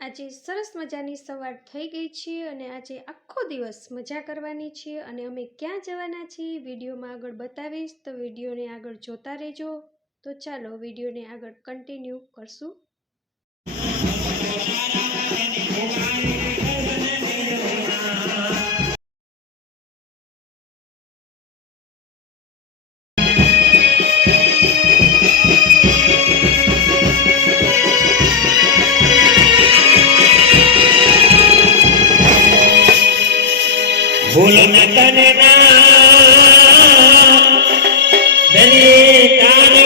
આજે સરસ મજાની સવાર થઈ ગઈ છે અને આજે આખો દિવસ મજા કરવાની છે અને અમે ક્યાં જવાના છીએ વિડીયોમાં આગળ બતાવીશ, તો વિડીયોને આગળ જોતા રહેજો। તો ચાલો વિડીયોને આગળ કન્ટિન્યુ કરશું। भूल न तने ना दरिए तारो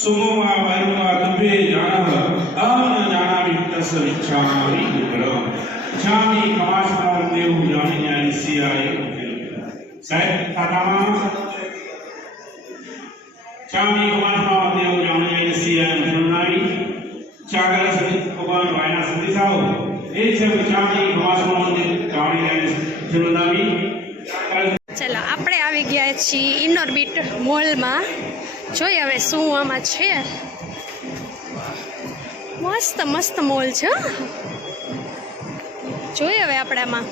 सोमवा वरुणा दुबे जानः अहं न जानामि तस्मिच्छामि गुरुः जामि कमासना देव जानि ज्ञानी सियाय साहेब तातामा जामि कमासना देव जानि ज्ञानी सियाय जुनाई चागल सदी भगवान वायना सदी साओ ए छे जामि कमासना देव जानि ज्ञानी जुनाई। चलो આપણે આવી ગયા છીએ ઇનોર્બિટ મોલમાં। જોઈ હવે શું આમાં છે। મસ્ત મસ્ત મોલ છે। જોઈ હવે આપણે આમાં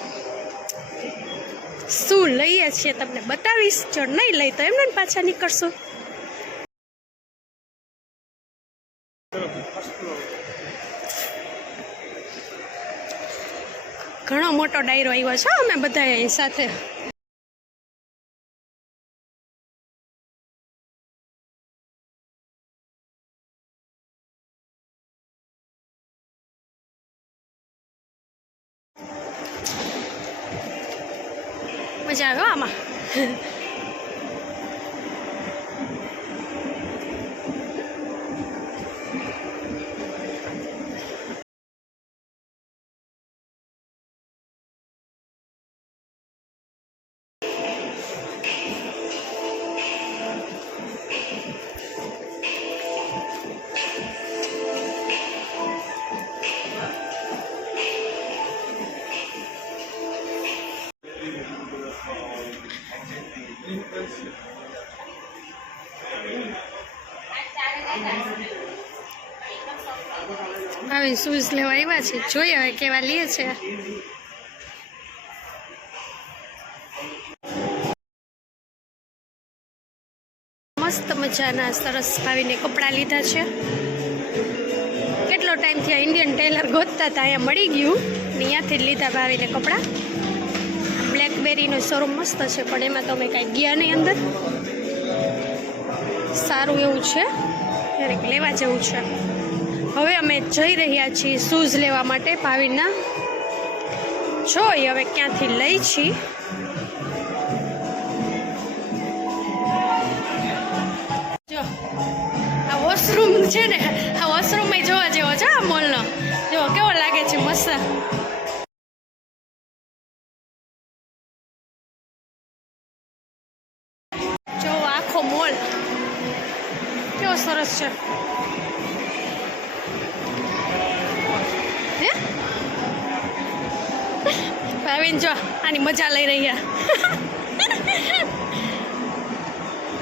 શું લઈએ છીએ તમને બતાવીશ। જો નહીં લઈ તો એમને પાછા નીકળશું। ઘણો મોટો ડાયરો આવ્યો છે અમે બધા અહીં સાથે। મજા આવે આમાં। હવે શૂઝ લેવા આવ્યા છે। જોઈએ હવે કેવા લે છે। મસ્ત મજાના સરસ ભાવીને કપડાં લીધા છે। કેટલો ટાઈમથી આ ઇન્ડિયન ટેલર ગોતતા હતા, અહીંયા મળી ગયું ને અહીંયાથી જ લીધા ભાવીને કપડાં। બ્લેકબેરીનો શોરૂમ મસ્ત છે પણ એમાં તો અમે કાંઈ ગયા નહીં અંદર। સારું એવું છે, ક્યારેક લેવા જેવું છે। હવે અમે જઈ રહ્યા છીએ શૂઝ લેવા માટે ભાવિનના। જોઈ હવે ક્યાંથી લઈ છી। જો આ વોશરૂમ છે ને, આ વોશરૂમ જોવા જેવો છે આ મોલનો। જો કેવો લાગે છે, મસ્ત। જો આખો મોલ કેવો સરસ છે। હે ભાવિન જો આની મજા લઈ રહ્યા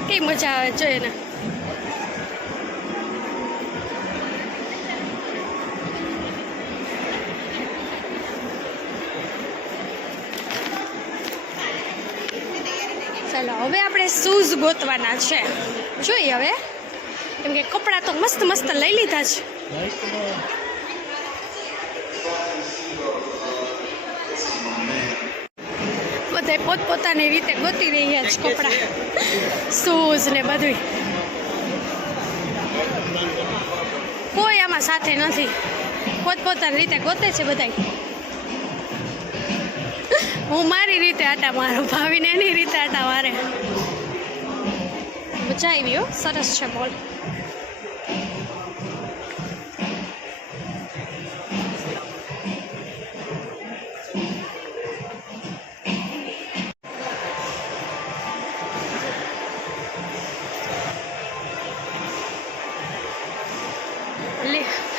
કઈ મજા આવે જો એને ચાલો હવે આપણે શૂઝ ગોતવાના છે જોઈએ હવે કેમ કે કપડાં તો મસ્ત મસ્ત લઈ લીધા છે બધા પોતપોતાની રીતે ગોતી રહ્યા છે કપડાં શૂઝ ને બધું કોઈ આમાં સાથે નથી પોતપોતાની રીતે ગોતે છે બધા હું મારી રીતે આટા મારું ભાવીને એની રીતે આટા મારે મજા આવી હો સરસ છે બોલ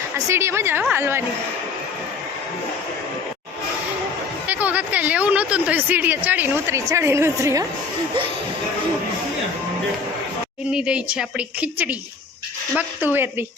આ સીડીએ મજા આવે હાલવાની એક વખત કઈ લેવું નહોતું ને તો સીડીએ ચડીને ઉતરી હા એની રહી છે આપણી ખીચડી બકતું વેતી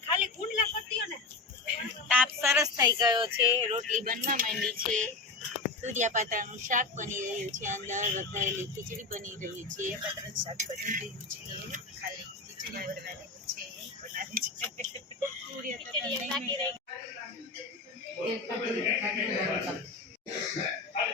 ખાલી ગુંડલા કરતી ને તાપ સરસ થઈ ગયો છે રોટલી બનવા માંડી છે દૂધિયા પાતાનું શાક બની રહ્યું છે અંદર વઘારેલી ખીચડી બની રહી છે પાત્રનું શાક બની રહ્યું છે ખાલી ખીચડી બનાવી છે